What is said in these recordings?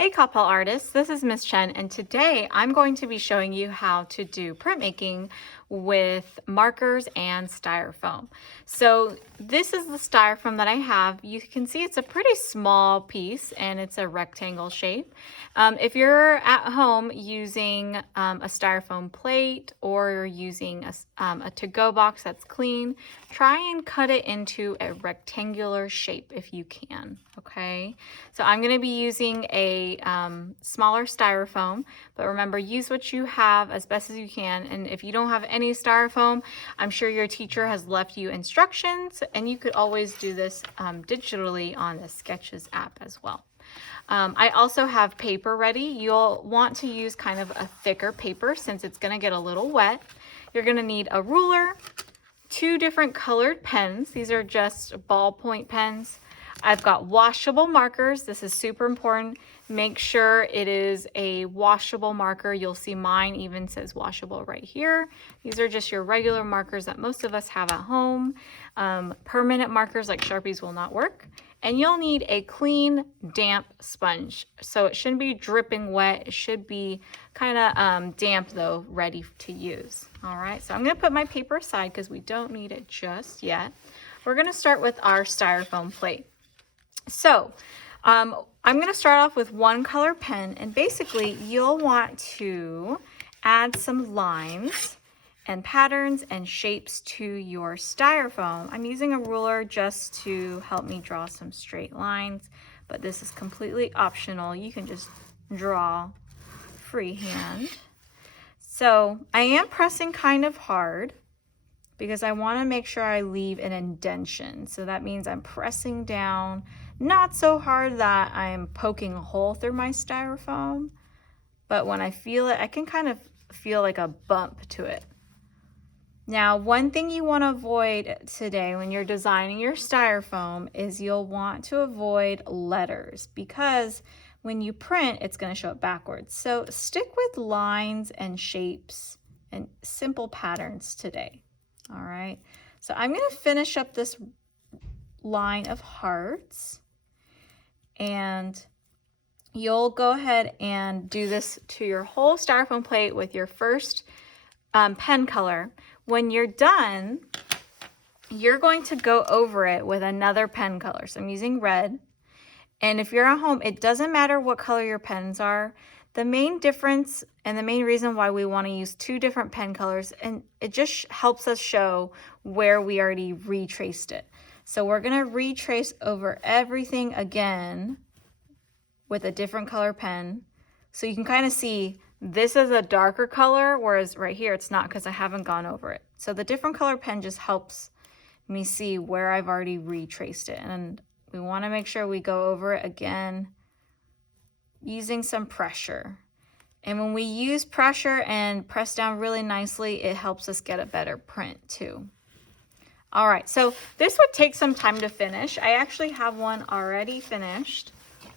Hey Kapal artists, this is Miss Chen, and today I'm going to be showing you how to do printmaking with markers and styrofoam. So this is the styrofoam that I have. You can see it's a pretty small piece and it's a rectangle shape. If you're at home using a styrofoam plate or you're using a to-go box that's clean, try and cut it into a rectangular shape if you can, okay? So I'm going to be using a smaller styrofoam, but remember, use what you have as best as you can. And if you don't have any styrofoam, I'm sure your teacher has left you instructions, and you could always do this digitally on the Sketches app as well. I also have paper ready. You'll want to use kind of a thicker paper since it's going to get a little wet. You're going to need a ruler, 2 different colored pens. These are just ballpoint pens. I've got washable markers. This is super important. Make sure it is a washable marker. You'll see mine even says washable right here. These are just your regular markers that most of us have at home. Permanent markers like Sharpies will not work. And you'll need a clean, damp sponge. So it shouldn't be dripping wet. It should be kind of damp though, ready to use. All right, so I'm gonna put my paper aside because we don't need it just yet. We're gonna start with our styrofoam plate. So I'm going to start off with 1 color pen, and basically you'll want to add some lines and patterns and shapes to your styrofoam. I'm using a ruler just to help me draw some straight lines, but this is completely optional. You can just draw freehand. So I am pressing kind of hard because I want to make sure I leave an indentation. So that means I'm pressing down, not so hard that I'm poking a hole through my styrofoam, but when I feel it, I can kind of feel like a bump to it. Now, one thing you want to avoid today when you're designing your styrofoam is you'll want to avoid letters, because when you print, it's going to show it backwards. So stick with lines and shapes and simple patterns today. All right, so I'm going to finish up this line of hearts, and you'll go ahead and do this to your whole styrofoam plate with your first pen color. When you're done, you're going to go over it with another pen color. So I'm using red, and if you're at home, it doesn't matter what color your pens are. The main difference and the main reason why we want to use 2 different pen colors, and it just helps us show where we already retraced it. So we're going to retrace over everything again with a different color pen. So you can kind of see this is a darker color, whereas right here it's not because I haven't gone over it. So the different color pen just helps me see where I've already retraced it. And we want to make sure we go over it again using some pressure. And when we use pressure and press down really nicely, it helps us get a better print too. All right, so this would take some time to finish. I actually have one already finished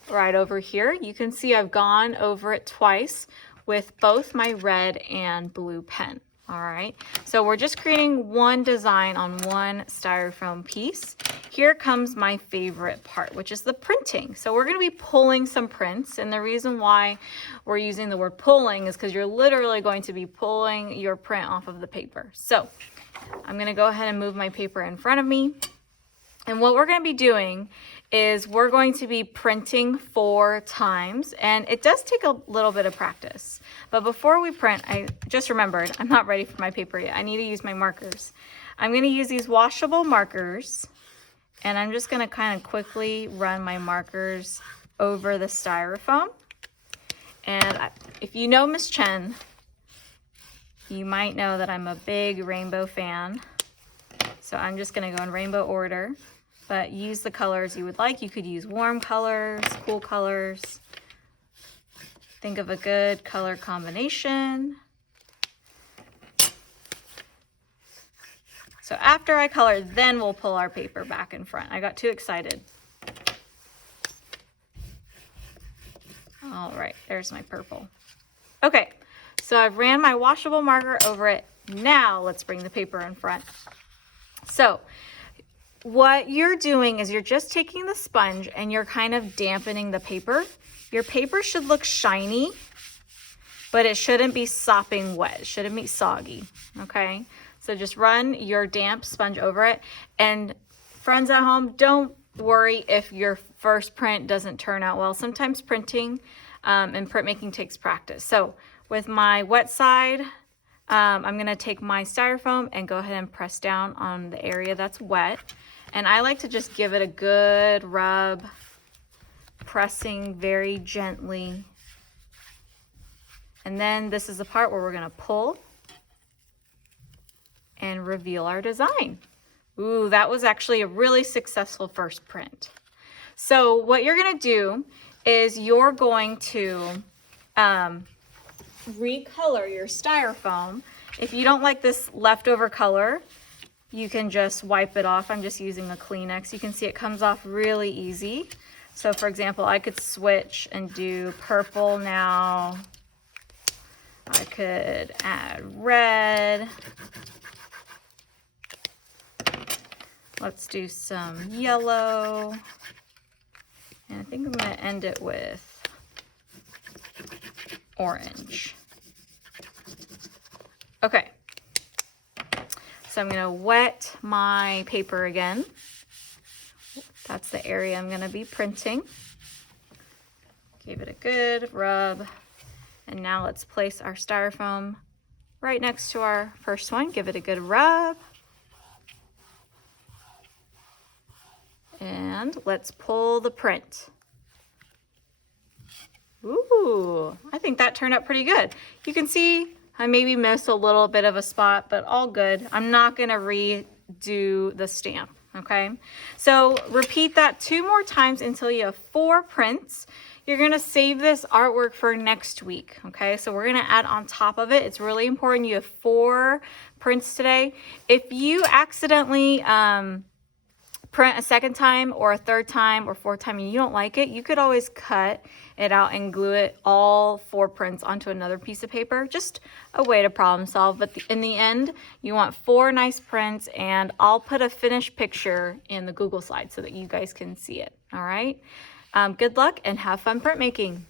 right over here. You can see I've gone over it twice with both my red and blue pen. All right, so we're just creating one design on one styrofoam piece. Here comes my favorite part, which is the printing. So we're going to be pulling some prints, and the reason why we're using the word pulling is because you're literally going to be pulling your print off of the paper. So I'm going to go ahead and move my paper in front of me. And what we're going to be doing is we're going to be printing 4 times, and it does take a little bit of practice. But before we print, I just remembered I'm not ready for my paper yet. I need to use my markers. I'm going to use these washable markers, and I'm just going to kind of quickly run my markers over the styrofoam. And if you know Miss Chen, you might know that I'm a big rainbow fan. So I'm just going to go in rainbow order, but use the colors you would like. You could use warm colors, cool colors. Think of a good color combination. So after I color, then we'll pull our paper back in front. I got too excited. All right, there's my purple. Okay, so I've ran my washable marker over it. Now let's bring the paper in front. So what you're doing is you're just taking the sponge and you're kind of dampening the paper. Your paper should look shiny, but it shouldn't be sopping wet. It shouldn't be soggy, okay? So just run your damp sponge over it. And friends at home, don't worry if your first print doesn't turn out well. Sometimes printing and printmaking takes practice. So with my wet side, I'm gonna take my styrofoam and go ahead and press down on the area that's wet. And I like to just give it a good rub, pressing very gently. And then this is the part where we're gonna pull and reveal our design. Ooh, that was actually a really successful first print. So what you're gonna do is you're going to recolor your styrofoam. If you don't like this leftover color, you can just wipe it off. I'm just using a Kleenex. You can see it comes off really easy. So for example, I could switch and do purple now. I could add red. Let's do some yellow. And I think I'm gonna end it with orange. Okay. So I'm gonna wet my paper again. That's the area I'm gonna be printing. Give it a good rub. And now let's place our styrofoam right next to our first one. Give it a good rub. And let's pull the print. Ooh, I think that turned out pretty good. You can see I maybe missed a little bit of a spot, but all good. I'm not gonna redo the stamp, okay? So repeat that 2 more times until you have 4 prints. You're gonna save this artwork for next week, okay? So we're gonna add on top of it. It's really important you have 4 prints today. If you accidentally print a second time or a third time or 4th time and you don't like it, you could always cut it out and glue it all 4 prints onto another piece of paper. Just a way to problem solve. But in the end, you want 4 nice prints, and I'll put a finished picture in the Google slide so that you guys can see it. All right. Good luck and have fun printmaking.